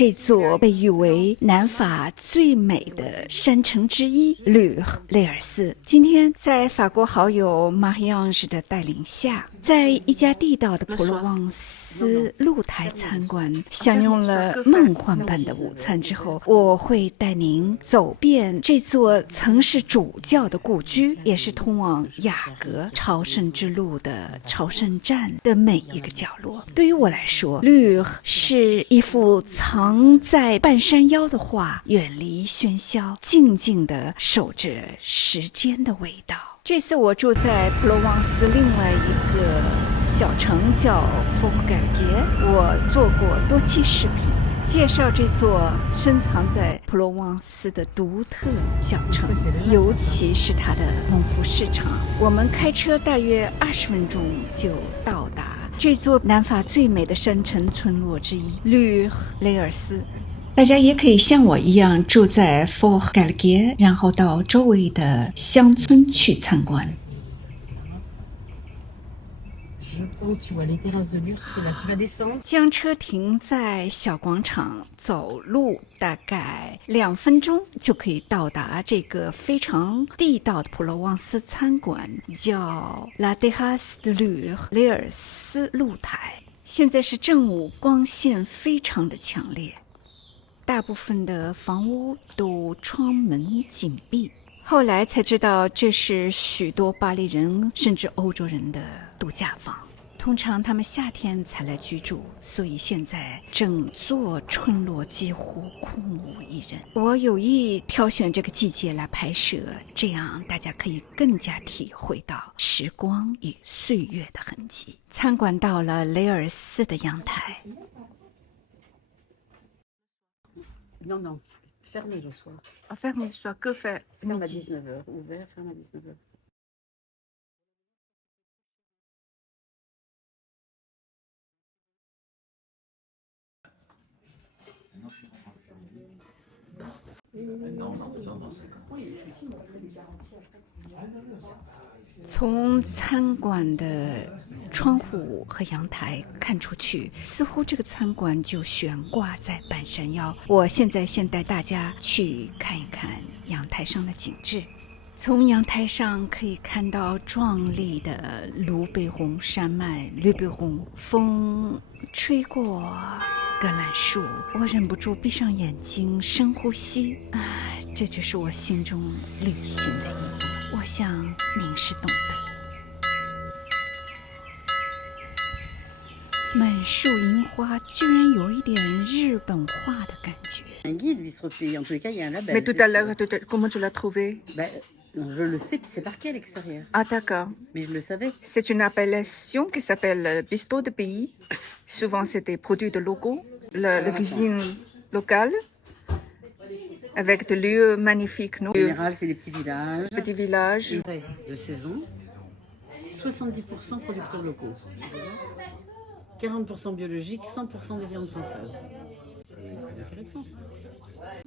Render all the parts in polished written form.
这座被誉为南法最美的山城之一吕雷尔斯，今天在法国好友马黑昂日的带领下，在一家地道的普罗旺斯露台餐馆享用了梦幻般的午餐之后，我会带您走遍这座曾是主教的故居，也是通往雅阁朝圣之路的朝圣站的每一个角落。对于我来说，吕是一幅藏在半山腰的画，远离喧嚣，静静地守着时间的味道。这次我住在普罗旺斯另外一个小城叫福盖耶，我做过多期视频介绍这座深藏在普罗旺斯的独特小城，尤其是它的农夫市场。我们开车大约20分钟就到达这座南法最美的山城村落之一吕雷尔斯。大家也可以像我一样住在福盖耶，然后到周围的乡村去参观。将车停在小广场，走路大概2分钟就可以到达这个非常地道的普罗旺斯餐馆，叫 La Terrasse de Lure 雷尔斯露台。现在是正午，光线非常的强烈，大部分的房屋都窗门紧闭。后来才知道，这是许多巴黎人甚至欧洲人的度假房。通常他们夏天才来居住，所以现在整座村落几乎空无一人。我有意挑选这个季节来拍摄，这样大家可以更加体会到时光与岁月的痕迹。参观到了雷尔斯的阳台。Non, fermé le soir. Fermé le soir, que faire Ferme à 19h, ouvert, ferme à 19h. 从餐馆的窗户和阳台看出去，似乎这个餐馆就悬挂在半山腰。我现在先带大家去看一看阳台上的景致。从阳台上可以看到壮丽的卢贝红山脉，卢贝红风吹过橄榄树，我忍不住闭上眼睛，深呼吸。这就是我心中旅行的意义。我想您是懂的。满树樱花居然有一点日本化的感觉。Un guide lui se replie, en tous les cas, il y a un label. Mais tout à l'heure, comment tu l'as trouvé? Je le sais, puis c'est marqué à l'extérieur. Ah d'accord. Mais je le savais. C'est une appellation qui s'appelle bistrot de pays. Souvent, c'est des produits de locaux, la cuisine locale, avec des lieux magnifiques. En général, c'est des petits villages. Petits villages. De saison. 70% producteurs locaux. 40% biologiques, 100% des viandes françaises. C'est intéressant ça.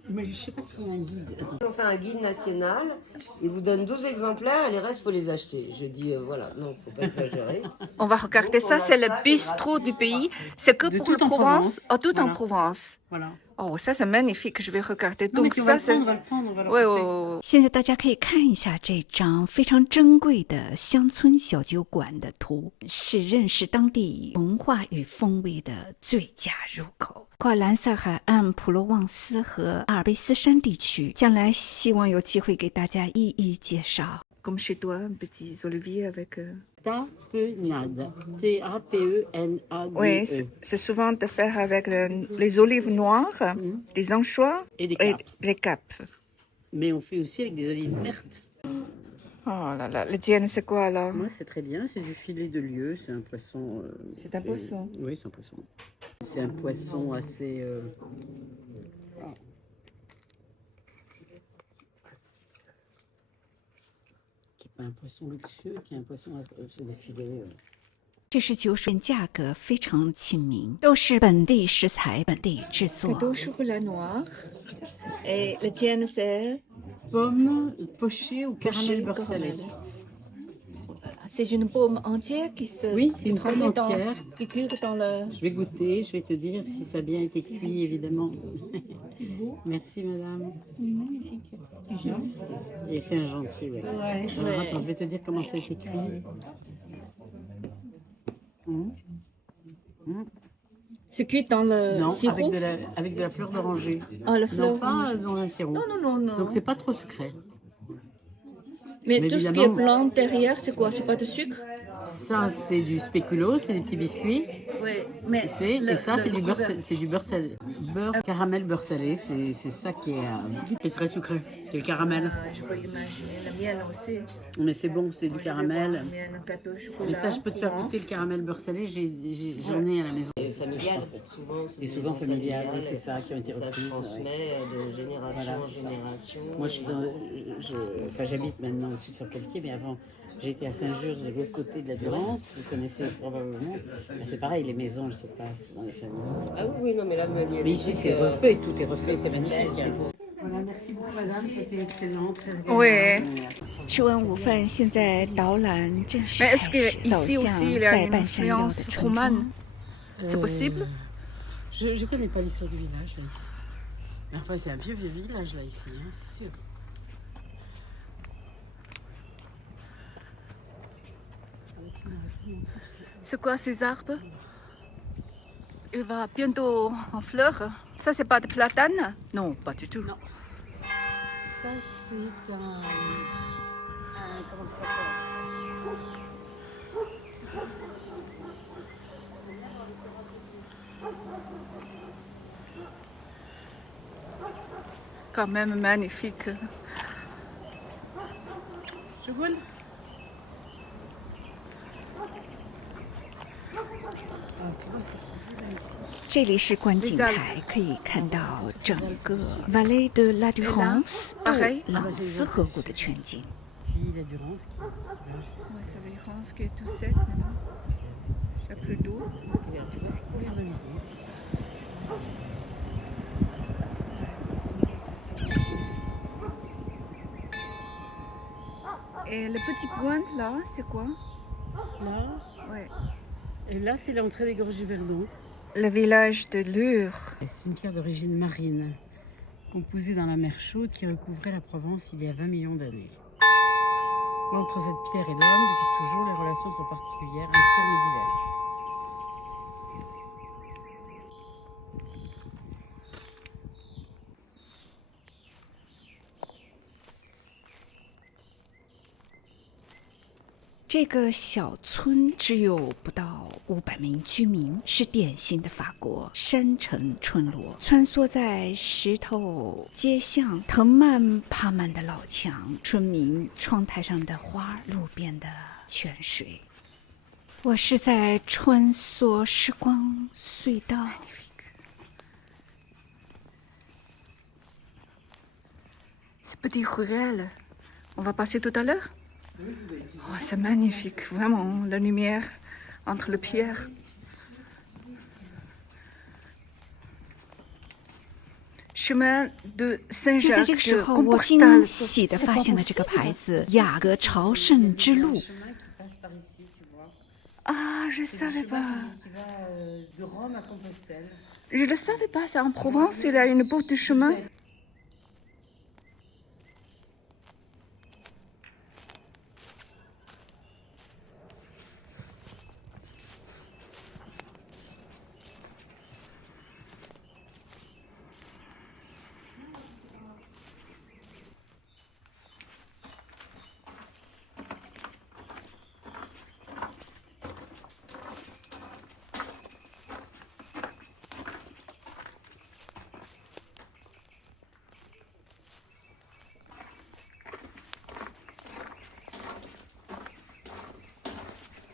Mais je ne sais pas s'il y a un guide. On fait un guide national, il vous donne 12 exemplaires et les restes, il faut les acheter. Je dis, voilà, non, faut pas exagérer. On va regarder ça, c'est le bistrot du pays. C'est que pour la Provence, tout en Provence. Voilà. Oh, ça c'est magnifique, je vais regarder. Non, mais Donc tu ça vas c'est... le prendre, on va le Ouais, goûter. ouais. 现在大家可以看一下这张非常珍贵的乡村小酒馆的图，是认识当地文化与风味的最佳入口。跨蓝色海岸、普罗旺斯和阿尔卑斯山地区，将来希望有机会给大家一一介绍。Comme chez toi, un petit olivier avec... Tapenade. Tapenade. Oui, c'est souvent de faire avec les olives noires, les anchois Et les et capres. les capres. Mais on fait aussi avec des olives vertes. Oh là là, le tienne c'est quoi alors? Moi, c'est très bien. C'est du filet de lieu. C'est un poisson. C'est un poisson. Oui, c'est un poisson. C'est un poisson assez. Qui n'est pas un poisson luxueux, qui est un poisson. C'est des filets. 这是酒水，价格非常亲民，都是本地食材、本地制作。Gâteau chocolat noir. Et le tienne c'est Pommes pochées ou caramel beurre salé. C'est une pomme entière qui se Oui, c'est une trempe pomme dans- entière. qui cuit dans le. Je vais goûter, je vais te dire si ça a bien été cuit, évidemment. Merci, madame. Merci. Et c'est un gentil, oui. Alors, attends, je vais te dire comment ça a été cuit. C'est cuit dans le Non, sirop. avec de la fleur d'oranger. Ah, la Non, fleur. pas dans un sirop. Non. Donc, c'est pas trop sucré. Mais mais tout ce qui est évidemment- blanc derrière, c'est quoi? C'est pas de sucre? Ça, c'est du spéculoos, c'est des petits biscuits. Oui, mais. Tu sais, et ça, c'est du beurre, c'est du beurre salé. Beurre, caramel, beurre salé, c'est ça qui est très sucré. C'est le caramel. Je peux imaginer le miel aussi. Mais c'est bon, c'est du caramel. Le miel, un gâteau au chocolat. Mais ça, je peux te faire Provence. goûter le caramel beurre salé, j'en ai à la maison. Et familial, souvent, c'est Et des souvent maisons familiales, oui, familiales, c'est ça, qui ont été Ça se reprises. transmet de génération Voilà, en c'est ça. génération. Moi, j'habite maintenant au-dessus de Forcalquier, mais avant, j'étais à Saint-Just, de l'autre côté de la Durance. Vous connaissez probablement. Mais c'est pareil, les maisons, elles se passent dans les familles. Ah oui, non, mais là, il y a Mais ici, c'est refait, tout est refait, c'est magnifique. c'est pour Voilà, merci beaucoup, madame. C'était excellent, très Oui. 吃完午饭，现在导览正式 Mais 开 est-ce 始， qu'ici 走 aussi 向 il y a 在 une 半山腰的 influence 村 romane 庄。 C'est possible Je ne connais pas l'histoire du village, là, ici. Mais enfin, c'est un vieux village, là, ici, hein, c'est sûr. C'est quoi ces arbres Il va bientôt en fleurs. Ça, c'est pas de platane Non, pas du tout. Non. Ça, c'est comment ça s'appelle? Quand même magnifique. Je goûte. 这里是观景台，可以看到整个 Vallée de la Durance 杜朗斯河谷的全景。 Puis la Durance qui Ouais, ça veut dire qui est tout sec maintenant. Il n'y a plus d'eau. tu vois, c'est couvert de lisier. Et le petit point là, c'est quoi Là, Ouais. et là, c'est l'entrée des gorges du Verdon. Le village de Lure. C'est une pierre d'origine marine, composée dans la mer chaude qui recouvrait la Provence il y a 20 millions d'années. Entre cette pierre et l'homme, depuis toujours, les relations sont particulières, intimes et diverses. «这个小村只有不到500名居民，是典型的法国山城村落，穿梭在石头街巷、藤蔓爬满的老墙、村民窗台上的花、路边的泉水。我是在穿梭时光隧道。 C'est petit ruelle. On va passer tout à l'heure Oh, c'est magnifique, vraiment, la lumière entre les pierres. Chemin de 就在 Saint-Jacques 这个时 de 候，我 Compostelle. 惊喜地发现了这个牌子“雅各朝圣之路 chemin qui passe par ici, tu vois. Ah, je ne C'est le savais chemin pas. qui va de Rome à Compostelle. Je ne savais pas, c'est en Provence, il y a une bout de chemin.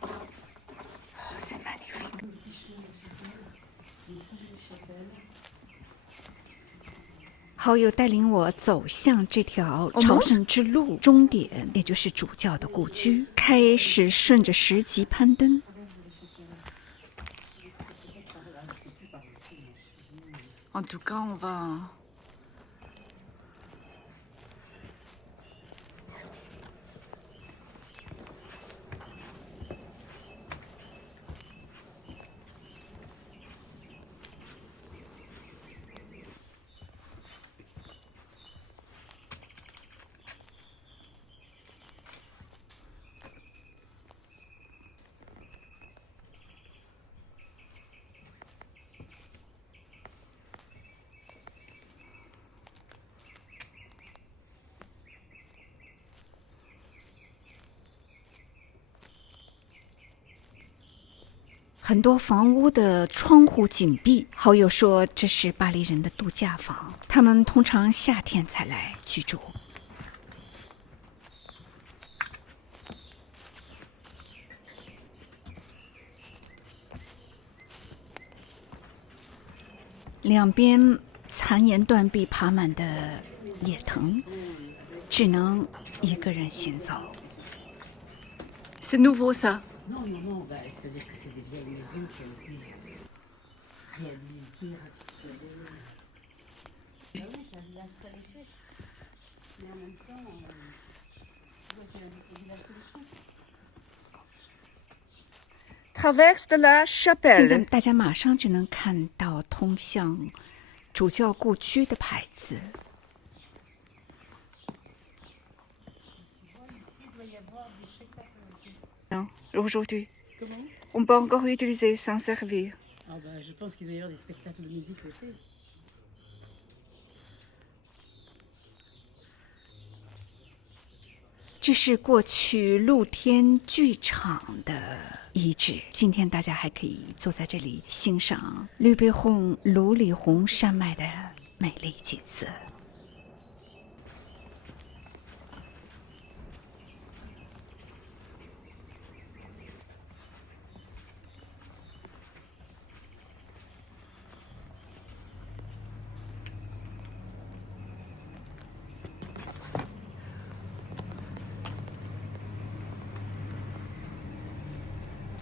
Oh, c'est magnifique. ”。好友带领我走向这条朝圣之路终点，也就是主教的故居，开始顺着石级攀登。 En tout cas, on va... 很多房屋的窗户紧闭，好友说这是巴黎人的度假房，他们通常夏天才来居住。两边残垣断壁爬满的野藤，只能一个人行走。C'est nouveau ça. Non, non, non, bah, c'est-à-dire que c'est des vieilles maisons qui ont été réhabilitées, rafistolées. Ah oui, ça village très léger. Mais en même temps, tu vois, c'est un village touristique. Traverse de la 现在 chapelle. 大家马上就能看到通向主教故居的牌子。Non, aujourd'hui. Comment? On peut encore utiliser, s'en servir. Ah bah, je pense qu'il doit y avoir des spectacles de musique l'été. 这是过去露天剧场的遗址，今天大家还可以坐在这里欣赏绿背红卢里红山脉的美丽景色。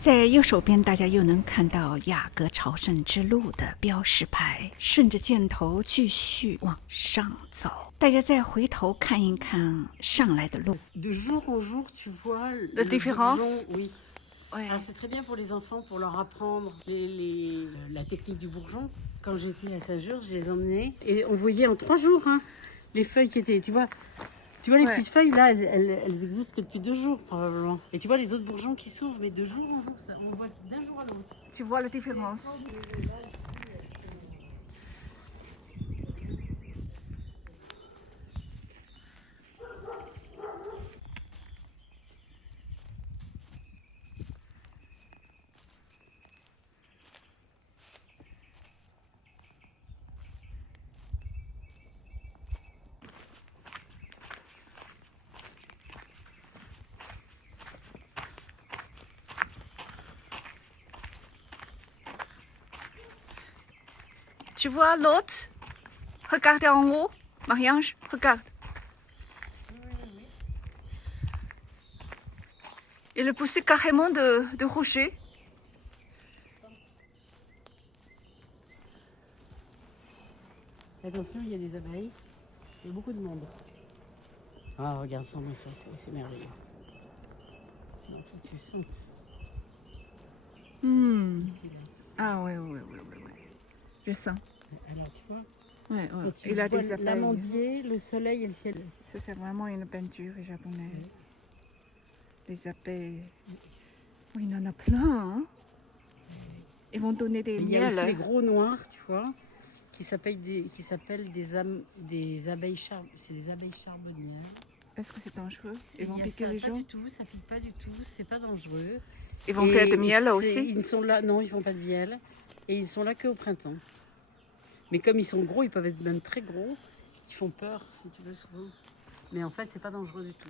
在右手边，大家又能看到雅阁朝圣之路的标识牌，顺着箭头继续往上走。大家再回头看一看上来的路。 De jour en jour, tu vois La différence? bourgeon, oui. Ouais. Alors c'est très bien pour les enfants, pour leur apprendre la technique du bourgeon. Quand j'étais à Saint-Georges, je les emmenais et on voyait en 3 jours hein, les feuilles qui étaient, tu vois les Ouais. petites feuilles là, elles existent que depuis 2 jours probablement. Et tu vois les autres bourgeons qui s'ouvrent, mais de jour en jour, ça, on voit d'un jour à l'autre. Tu vois la différence. Tu vois l'autre? Regardez en haut. Marie-Ange, regarde. Il est poussé carrément de rocher. Attention, il y a des abeilles, il y a beaucoup de monde. Ah regarde ça, mais ça c'est merveilleux. Il faut que tu sentes. Hmm. Ici, là. Ah ouais. Je sens. Alors tu vois, Ouais. quand tu Il a vois des abeilles. l'amandier, le soleil et le ciel. Ça, c'est vraiment une peinture japonaise. Les abeilles. Oui, il y en a plein. Hein? Ils vont donner des Il y a aussi les miels. gros noirs, tu vois, qui s'appellent des abeilles c'est des abeilles charbonnières. Est-ce que c'est dangereux? C'est- Ils vont il y a piquer ça, les pas gens? du tout, ça pique pas du tout, c'est pas dangereux. Ils vont Et faire de miel là c'est- aussi? Ils sont là, non, ils font pas de miel. Et ils sont là qu'au printemps. Mais comme ils sont gros, ils peuvent être même très gros. Ils font peur, si tu veux, souvent. Mais en fait, c'est pas dangereux du tout.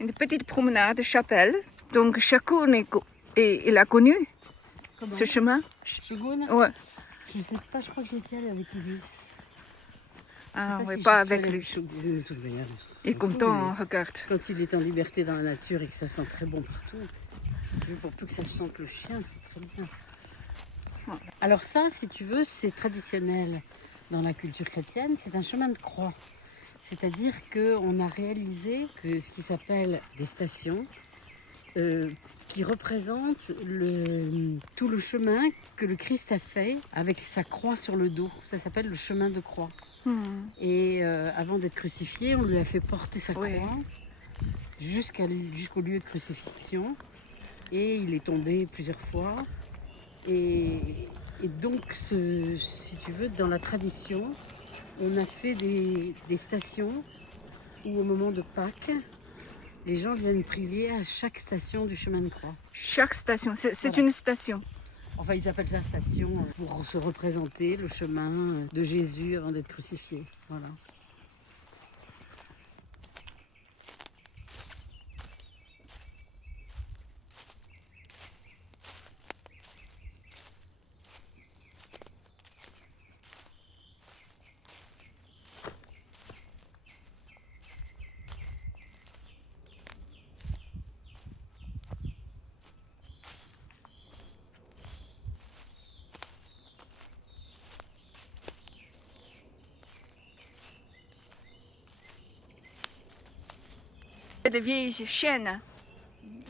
Une petite promenade de chapelle. Donc, chacun il a connu Comment? ce chemin. Shogun? Ouais. Je sais pas, je crois que j'étais allée avec Isis. Ah Je sais oui, si pas je suis avec allée lui. Shogun, de toute manière. Il est On s'en fout, content, mais regarde. Quand il est en liberté dans la nature et que ça sent très bon partout, si tu veux, pour peu que ça sente le chien, c'est très bien. Voilà. Alors ça, si tu veux, c'est traditionnel dans la culture chrétienne, c'est un chemin de croix. C'est-à-dire qu'on a réalisé que ce qui s'appelle des stations, qui représentent tout le chemin que le Christ a fait avec sa croix sur le dos. Ça s'appelle le chemin de croix. Hmm. Et avant d'être crucifié, on lui a fait porter sa Oui. croix jusqu'au lieu de crucifixion. Et il est tombé plusieurs fois. Et donc, si tu veux, dans la tradition, on a fait des stations où au moment de Pâques, les gens viennent prier à chaque station du chemin de croix. Chaque station, c'est Voilà. une station. Enfin, ils appellent ça station pour se représenter le chemin de Jésus avant d'être crucifié. Voilà. Des vieilles chênes.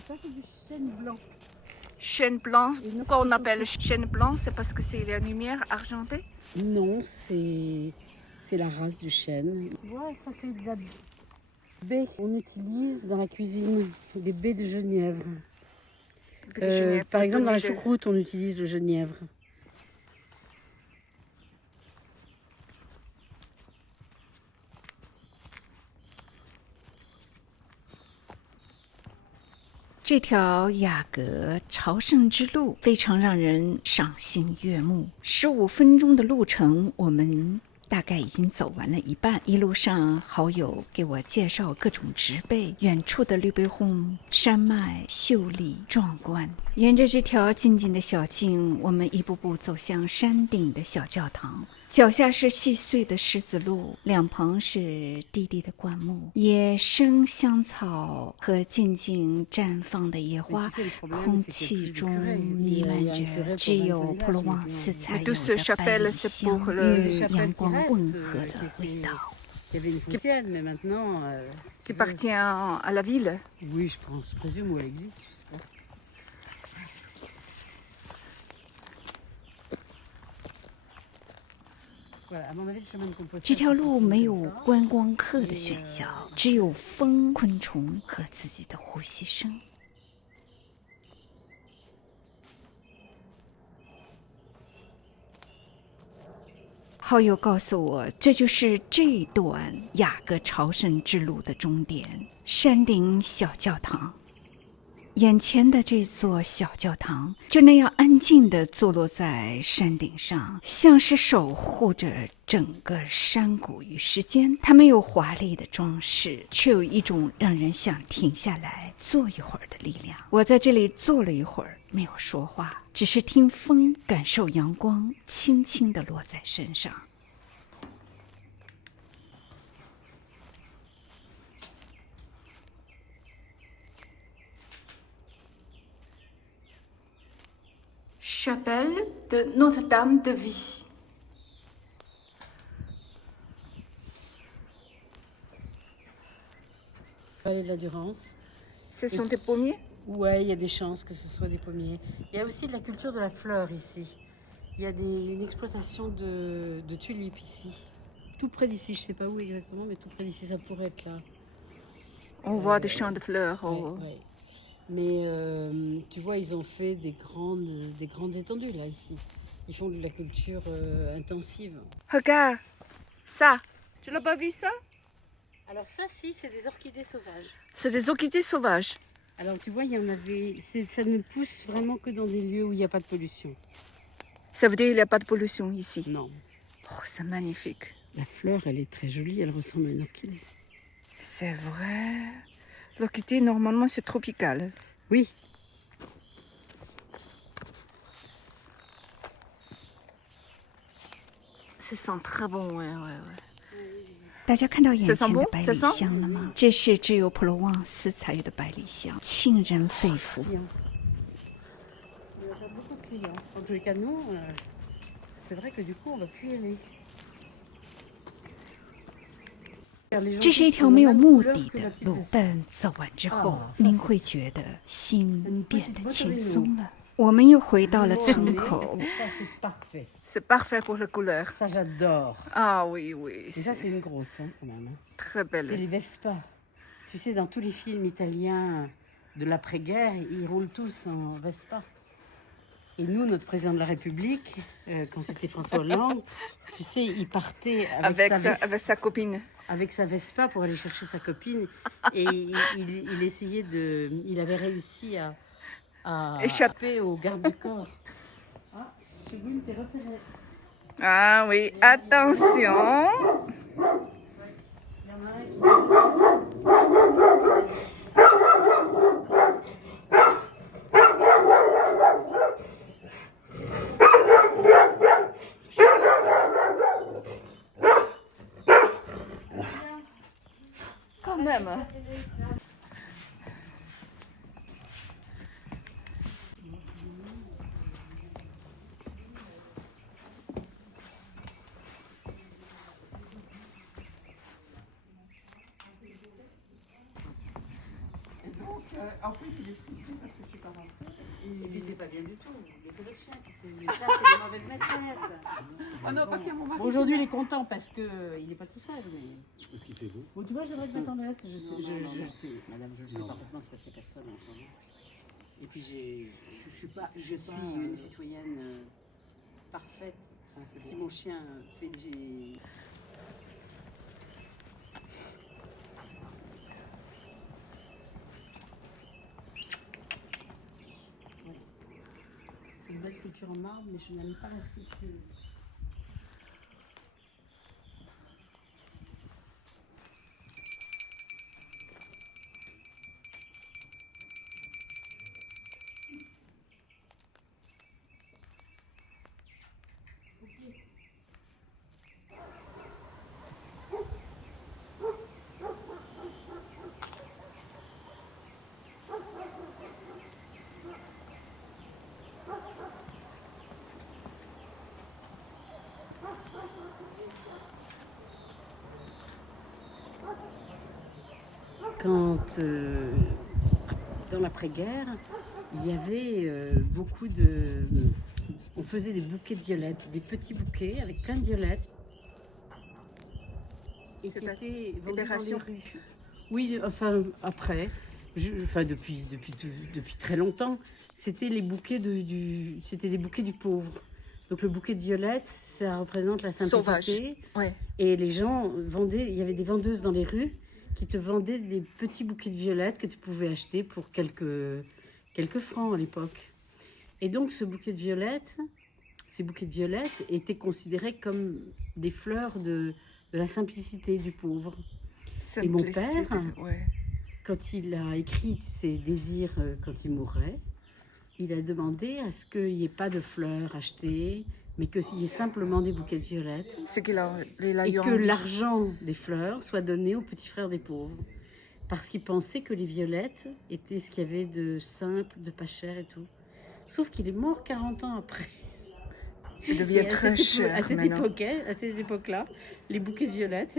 Ça, c'est du chêne blanc. Chêne blanc. Et non, Pourquoi on c'est appelle chêne blanc? C'est parce que c'est la lumière argentée? Non, c'est la race du chêne. Tu vois, ça fait de la baie. On utilise dans la cuisine des baies de genièvre. Par exemple, dans la choucroute, on utilise le genièvre.这条雅阁朝圣之路非常让人赏心悦目。15分钟的路程，我们大概已经走完了一半。一路上，好友给我介绍各种植被，远处的绿背红山脉秀丽壮观。沿着这条静静的小径，我们一步步走向山顶的小教堂。脚下是细碎的石子路，两旁是低低的灌木，野生香草和静静绽放的野花，空气中弥漫着只有普罗旺斯才有的百里香与阳光混合的味道。 Il y avait une fontaine, mais maintenant... Qui appartient à la ville. Oui, je pense. Je présume où elle existe. Je sais pas. Voilà, à mon avis, le chemin de Compostelle, 这条路 c'est 没有 comme ça. 观光客的喧嚣，只有风、昆虫和自己的呼吸声。好友告诉我，这就是这段雅各朝圣之路的终点——山顶小教堂。眼前的这座小教堂就那样安静地坐落在山顶上，像是守护着整个山谷与时间。它没有华丽的装饰，却有一种让人想停下来坐一会儿的力量。我在这里坐了一会儿，没有说话，只是听风，感受阳光轻轻地落在身上。Chapelle de Notre-Dame de Vie. Vallée de la Durance. Ce sont des pommiers? Ouais, il y a des chances que ce soit des pommiers. Il y a aussi de la culture de la fleur ici. Il y a une exploitation de tulipes ici. Tout près d'ici, je sais pas où exactement, mais tout près d'ici, ça pourrait être là. On voit des champs de fleurs. Ouais, ouais. Mais tu vois, ils ont fait des grandes étendues là, ici. Ils font de la culture intensive. Regarde, ça. Tu l'as pas vu ça? Alors ça, si, c'est des orchidées sauvages. C'est des orchidées sauvages. Alors tu vois, il y en avait... Ça ne pousse vraiment que dans des lieux où il n'y a pas de pollution. Ça veut dire qu'il n'y a pas de pollution ici. Non. Oh, c'est magnifique. La fleur, elle est très jolie, elle ressemble à une orchidée. C'est vrai. L'orchidée, normalement, c'est tropical. Oui. Ça sent très bon, ouais. 大家看到眼前的百里香了吗？这是只有普罗旺斯才有的百里香，沁人肺腑。Il y a beaucoup de clients. En tous les cas, nous, c'est vrai que du coup, on va plus y aller. 这是一条没有目的的路，但走完之后，您会觉得心变得轻松了。我们又回到了村口。 Ça, c'est parfait. C'est parfait pour la couleur. Ça, j'adore. Ah oui, oui. Et ça, c'est une grosse, hein, quand même. Très C'est belle. les Vespa. Tu sais, dans tous les films italiens de l'après-guerre, ils roulent tous en Vespa. Et nous, notre président de la République, quand c'était François Hollande, tu sais, il partait avec, avec sa copine. avec sa Vespa pour aller chercher sa copine. Et il essayait de... Il avait réussi à échapper aux gardes du corps. Ah, Chegouine, t'es repéré. Ah oui, attention. Il y en a un qui... Quand même. En plus, il est frustré parce que tu pars rentrer. Et puis, c'est pas bien du tout. Laissez votre chien, parce que ça, c'est une mauvaise maîtresse. Oh non, parce qu'il y a mon mari. Aujourd'hui, il est content parce qu'il n'est pas tout seul. Mais... Qu'est-ce qu'il fait beau? Bon, tu vois, j'aimerais que m'attendre là. Je sais, madame, je le sais parfaitement, c'est parce qu'il n'y a personne en ce moment. Et puis, je suis une citoyenne parfaite. Si mon chien fait des... C'est une belle sculpture en marbre, mais je n'aime pas la sculpture. Quand, dans l'après-guerre, il y avait beaucoup de... On faisait des bouquets de violettes, des petits bouquets avec plein de violettes. Et qui étaient vendus dans les rues. Oui, enfin, après, depuis très longtemps, c'était les bouquets c'était des bouquets du pauvre. Donc le bouquet de violettes, ça représente la simplicité. Sauvage. Ouais. Et les gens vendaient, il y avait des vendeuses dans les rues qui te vendaient des petits bouquets de violettes que tu pouvais acheter pour quelques francs à l'époque. Et donc ces bouquets de violettes étaient considérés comme des fleurs de la simplicité du pauvre. Et mon père, quand il a écrit ses désirs quand il mourrait, il a demandé à ce qu'il n'y ait pas de fleurs achetées, mais qu'il y ait simplement des bouquets de violettes. Et Que l'argent des fleurs soit donné aux petits frères des pauvres. Parce qu'il pensait que les violettes étaient ce qu'il y avait de simple, de pas cher et tout. Sauf qu'il est mort 40 ans après. Il devient très cher à cette époque-là, les bouquets de violettes,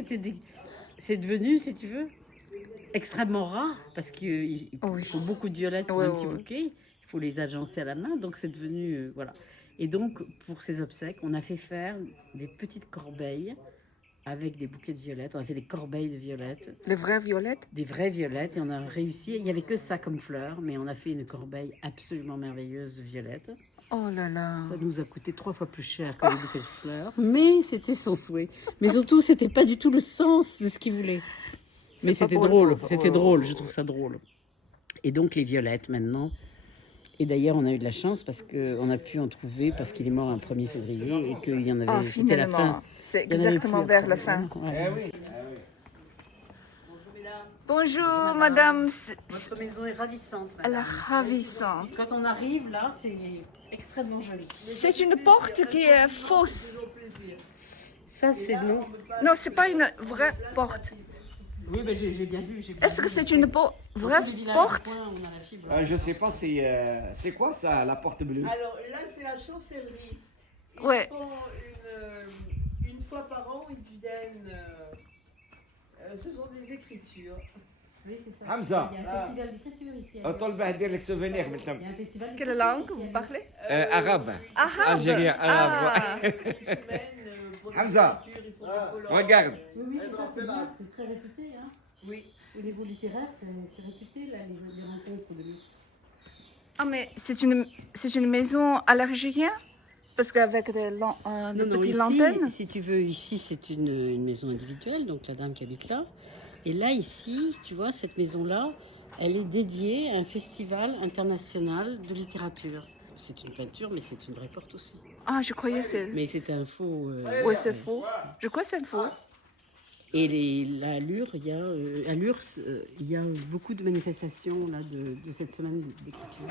c'est devenu, si tu veux, extrêmement rare. Parce qu'il faut beaucoup de violettes pour un petit bouquet. Il faut les agencer à la main. Donc c'est devenu... voilà. Et donc, pour ces obsèques, on a fait faire des petites corbeilles avec des bouquets de violettes. On a fait des corbeilles de violettes. Les vraies violettes? Des vraies violettes. Et on a réussi. Il n'y avait que ça comme fleurs, mais on a fait une corbeille absolument merveilleuse de violettes. Oh là là. Ça nous a coûté 3 fois plus cher que les bouquets de fleurs. Mais c'était son souhait. Mais surtout, c'était pas du tout le sens de ce qu'il voulait. Mais c'était drôle. C'était drôle. Je trouve ça drôle. Et donc, les violettes, maintenant... Et d'ailleurs, on a eu de la chance parce qu'on a pu en trouver parce qu'il est mort un 1er février et qu'il y en avait... C'était la fin. C'est exactement vers la fin. Ouais. Bonjour, madame. Votre maison est ravissante, madame. Elle est ravissante. Quand on arrive, là, c'est extrêmement joli. C'est une porte qui est fausse. Ça, c'est non. Non, c'est pas une vraie porte. Oui, ben j'ai bien vu. Est-ce que c'est une vraie porte? Je sais pas, c'est quoi ça, la porte bleue? Alors là, c'est la chancellerie. Ils Ouais. font une fois par an, ils viennent. Ce sont des écritures. Oui, c'est ça. Hamza. Il y a un festival d'écriture ici. طلبة هدير لك سوفينير من Il y a un festival Quelle langue vous parlez? arabe. Arabe. Algérien, arabe. Ah. Hamza, regarde. Oui, c'est ça, c'est bien. C'est très réputé. Hein. Oui. Au niveau littéraire, c'est réputé, là, les rencontres de luxe. Ah, mais c'est une maison à l'algérien? Parce qu'avec des petites ici, lanternes. si tu veux, ici c'est une maison individuelle, donc la dame qui habite là. Et là, ici, tu vois, cette maison-là, elle est dédiée à un festival international de littérature. C'est une peinture, mais c'est une vraie porte aussi. Ah, je croyais que c'est... Mais c'est un faux... Oui, c'est faux. Je crois que c'est faux. Et à Lure, il y a beaucoup de manifestations là, de cette semaine d'écriture.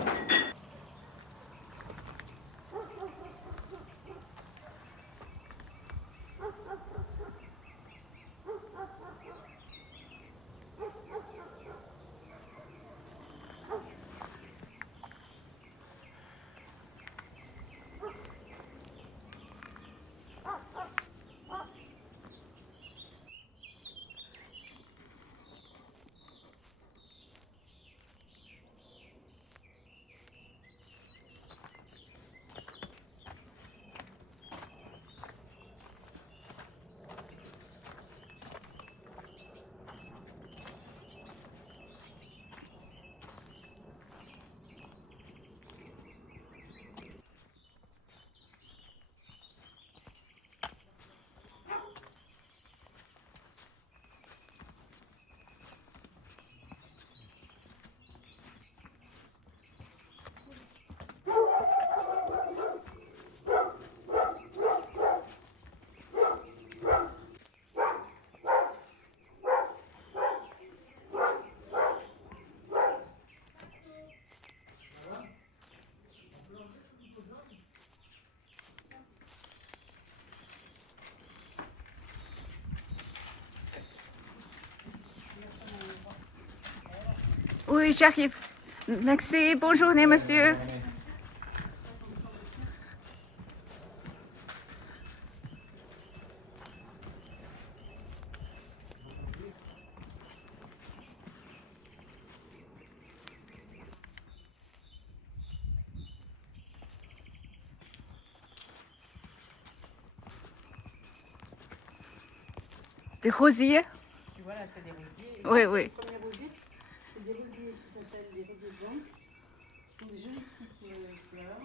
Oui, j'arrive. Merci. Bonne journée, monsieur. Des rosiers? Tu vois là, c'est des rosiers. Et Oui, ça, oui. Les premiers rosiers, c'est des rosiers qui s'appellent des rosiers blancs. Ce sont des jolies petites fleurs.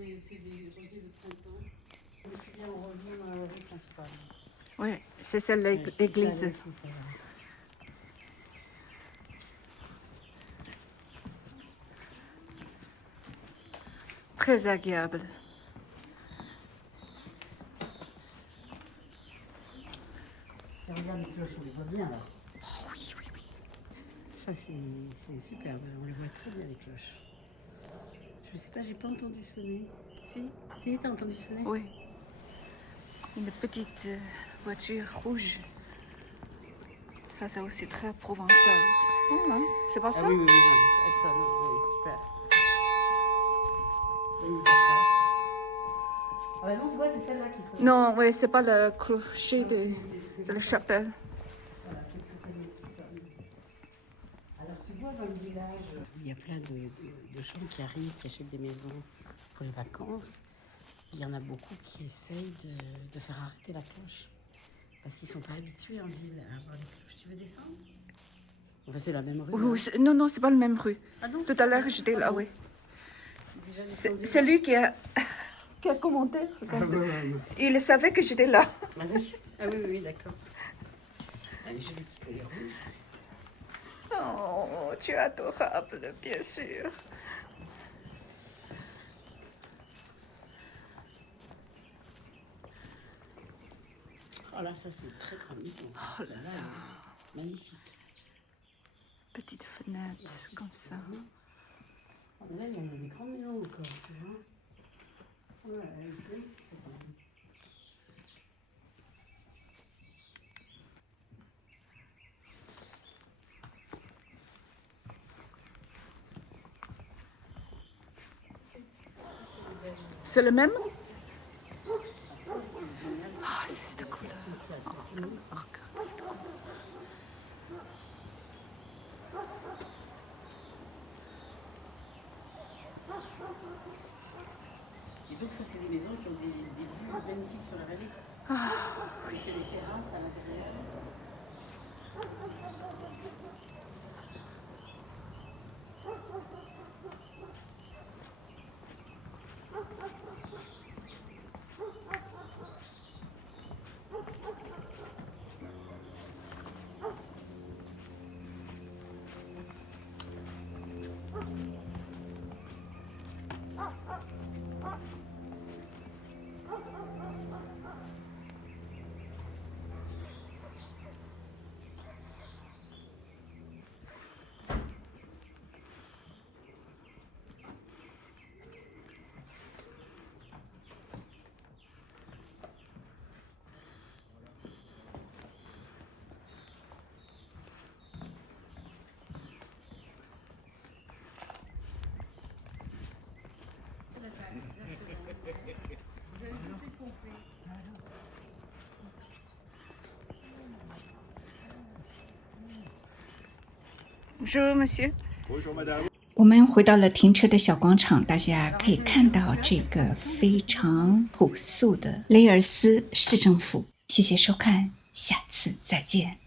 Et c'est des rosiers de printemps. Et puis là, on revient à la rue principale. Oui, c'est celle de Ouais, l'église. c'est ça, là. Très agréable. Et regarde les cloches, on les voit bien là. Oh, oui, oui, oui. Ça, c'est superbe. On les voit très bien, les cloches. Je sais pas, j'ai pas entendu sonner. Si, t'as entendu sonner? Oui. Une petite voiture rouge. Ça, c'est aussi très provençal. Oh, hein, c'est pas ça? Ah oui, oui, oui, non, elle sonne. Oui, super. Ah bah non, tu vois, c'est celle-là qui sonne. Non, oui, c'est pas le clocher de la chapelle. Voilà, c'est le clocher qui sonne. Alors tu vois, dans le village, il y a plein de gens qui arrivent, qui achètent des maisons pour les vacances. Il y en a beaucoup qui essayent de faire arrêter la cloche. Parce qu'ils ne sont pas habitués en ville à avoir les cloches. Tu veux descendre? Enfin, c'est la même rue. Oui, hein. oui, non, non, c'est pas la même rue. Ah non, Tout à l'heure, j'étais là, oui. Déjà C'est lui qui a commenté. Regardez. Il savait que j'étais là. Ah oui, oui, d'accord. Allez, j'ai un petit peu les rouges. Oh, tu es adorable, bien sûr. Oh là, ça c'est une très grande maison. Oh là Celle-là, là. elle est magnifique. Petite fenêtre, comme ça. Oh, mais là, il y a des grandes maisons encore, tu vois. Ouais, c'est pas mal. C'est le même? Ah, c'est cette couleur. Oh, regarde cette couleur. Et donc ça, c'est des maisons qui ont des vues magnifiques sur la vallée. Ah, Avec des terrasses à l'intérieur. Bonjour, monsieur。我们回到了停车的小广场，大家可以看到这个非常朴素的雷尔斯市政府。谢谢收看，下次再见。